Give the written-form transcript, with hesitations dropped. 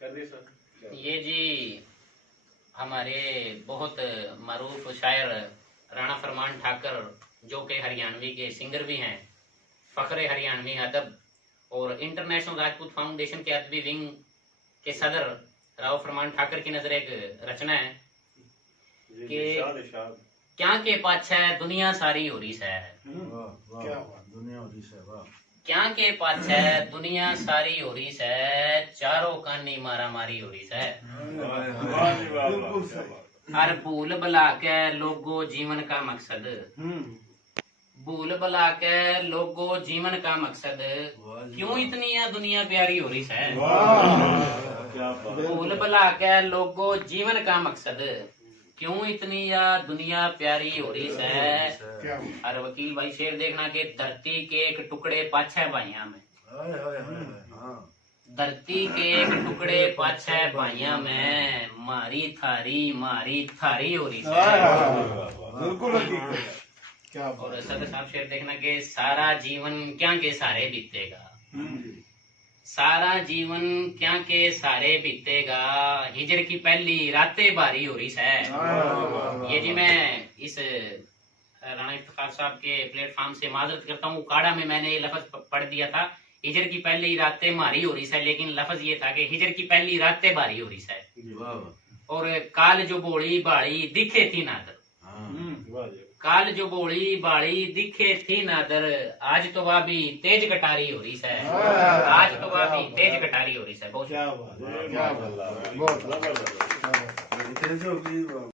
कर दी सर। ये जी हमारे बहुत मारूफ शायर राणा फरमान ठाकर जो कि हरियाणवी के सिंगर भी हैं, फखरे हरियाणवी अदब और इंटरनेशनल राजपूत फाउंडेशन के अदबी विंग के सदर राव फरमान ठाकर की नजर एक रचना है कि क्या के पाछे दुनिया सारी हो रही है। क्या के पाछे दुनिया सारी हो रही है, चारों कानी मारा मारी हो रही है। हर भूल भुला के लोगो जीवन का मकसद, भूल भुला के लोगो जीवन का मकसद, क्यों इतनी यह दुनिया प्यारी हो रही है। भूल भुला के लोगो जीवन का मकसद, क्यों इतनी यह दुनिया प्यारी हो रही है। और वकील भाई शेर देखना कि धरती के एक टुकड़े पाछे भाइया में, धरती के एक टुकड़े पाछे भाइया में, मारी थारी हो रही है। और सदर साहब शेर देखना कि सारा जीवन क्या के सारे बीतेगा, सारा जीवन क्या के सारे बीतेगा, हिजर की पहली रातें बारी हो रही है। ये जी मैं इस राणा इफ्तिखार साहब के प्लेटफॉर्म से माजरत करता हूँ, उकाड़ा में मैंने ये लफ्ज पढ़ दिया था, हिजर की पहली रातें मारी हो रही है, लेकिन लफ्ज ये था कि हिजर की पहली रातें बारी हो रही है। और काल जो बोली बाड़ी दिखे थी नादर, काल जो बोली बाड़ी दिखे थी नादर, आज तो वह भी तेज कटारी हो रही है। आज तो वह भी तेज कटारी हो रही है। बहुत